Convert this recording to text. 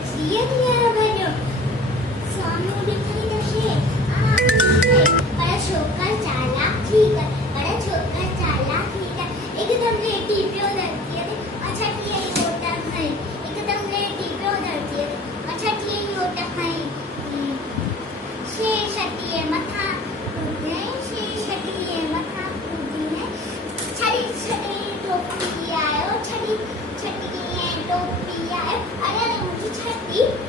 दिया दिया भरो स्वामी बिखरी दशे बड़ा छोकर चालाक ठीक है बड़ा छोकर चालाक ठीक है एकदम लेटी पे उधरती है अच्छा ये होता है एकदम लेटी पे उधरती है अच्छा ये होता है शेषटिए मथा उधे शेषटिए मथा उधे छड़ी छड़ी टोपी आयो छड़ी छड़ी टोपी आयो अरे मुझे छड़ी